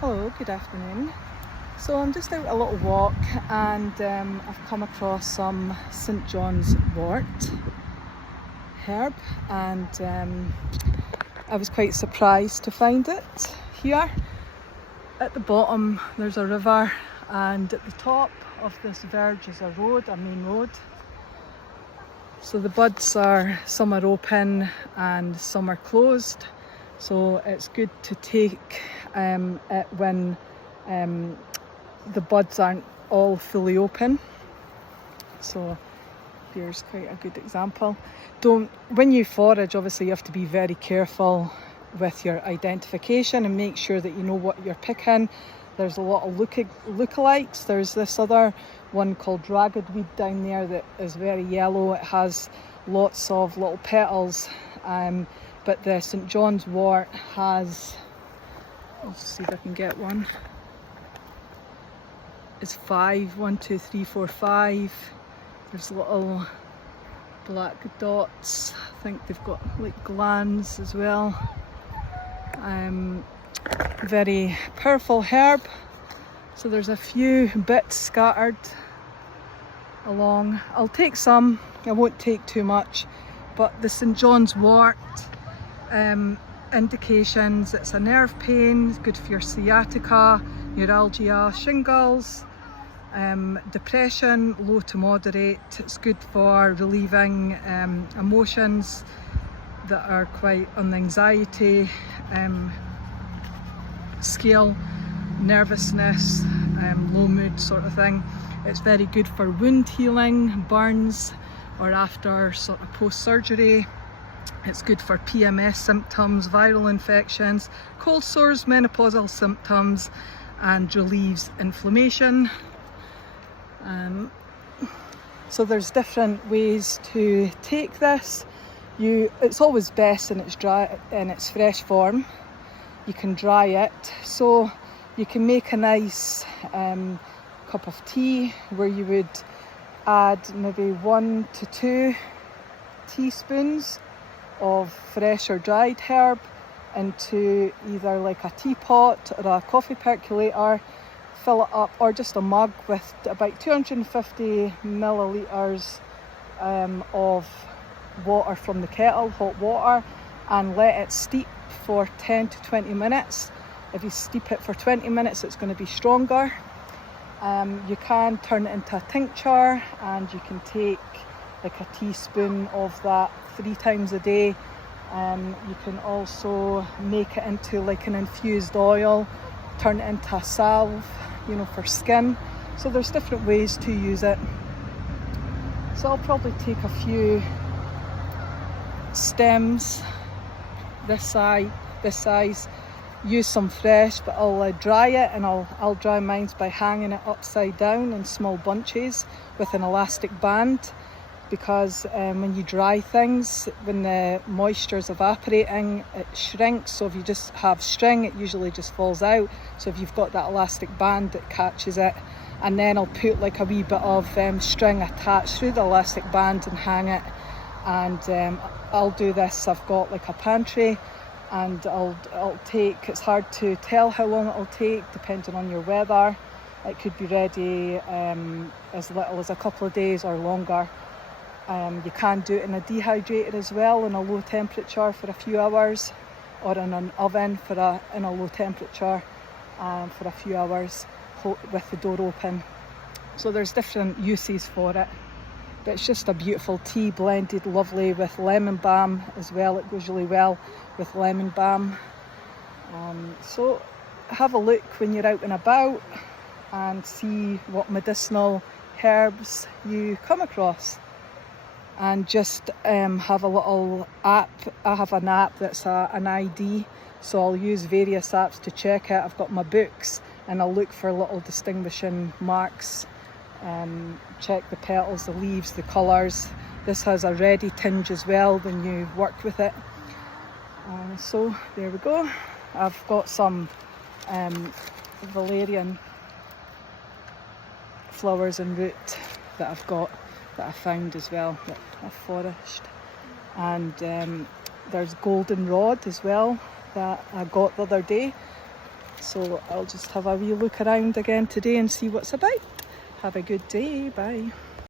Hello, good afternoon. So I'm just out a little walk and I've come across some St John's wort herb, and I was quite surprised to find it here. At the bottom there's a river, and at the top of this verge is a road, a main road. So the buds are, some are open and some are closed. So it's good to take it when the buds aren't all fully open. So here's quite a good example. When you forage, obviously you have to be very careful with your identification and make sure that you know what you're picking. There's a lot of lookalikes. There's this other one called dragonweed down there that is very yellow. It has lots of little petals. But the St John's wort has, let's see if I can get one. It's 5, 1, 2, 3, 4, 5. There's little black dots. I think they've got like glands as well. Very powerful herb. So there's a few bits scattered along. I'll take some, I won't take too much. But the St John's wort, indications: it's a nerve pain, it's good for your sciatica, neuralgia, shingles, depression, low to moderate. It's good for relieving emotions that are quite on the anxiety scale, nervousness, low mood sort of thing. It's very good for wound healing, burns, or after sort of post-surgery. It's good for PMS symptoms, viral infections, cold sores, menopausal symptoms, and relieves inflammation. So there's different ways to take this. It's always best in its dry, in its fresh form. You can dry it, so you can make a nice cup of tea where you would add maybe 1 to 2 teaspoons of fresh or dried herb into either like a teapot or a coffee percolator, fill it up, or just a mug with about 250 millilitres of water from the kettle, hot water, and let it steep for 10 to 20 minutes. If you steep it for 20 minutes, it's going to be stronger. You can turn it into a tincture, and you can take like a teaspoon of that 3 times a day. You can also make it into like an infused oil, turn it into a salve, for skin. So there's different ways to use it. So I'll probably take a few stems this size, use some fresh, but I'll dry it, and I'll dry mine by hanging it upside down in small bunches with an elastic band, because when you dry things, when the moisture is evaporating, it shrinks. So if you just have string, it usually just falls out. So if you've got that elastic band, it catches it. And then I'll put like a wee bit of string attached through the elastic band and hang it. And I'll do this. I've got like a pantry, and I'll take, it's hard to tell how long it'll take depending on your weather. It could be ready as little as a couple of days or longer. You can do it in a dehydrator as well, in a low temperature for a few hours, or in an oven in a low temperature for a few hours with the door open. So there's different uses for it. But it's just a beautiful tea, blended lovely with lemon balm as well. It goes really well with lemon balm. So have a look when you're out and about and see what medicinal herbs you come across. And just have a little app. I have an app that's an ID, so I'll use various apps to check it. I've got my books, and I'll look for little distinguishing marks. Check the petals, the leaves, the colours. This has a reddy tinge as well when you work with it. So there we go. I've got some valerian flowers and root that I found as well, that I foraged. And there's goldenrod as well that I got the other day. So I'll just have a wee look around again today and see what's about. Have a good day. Bye.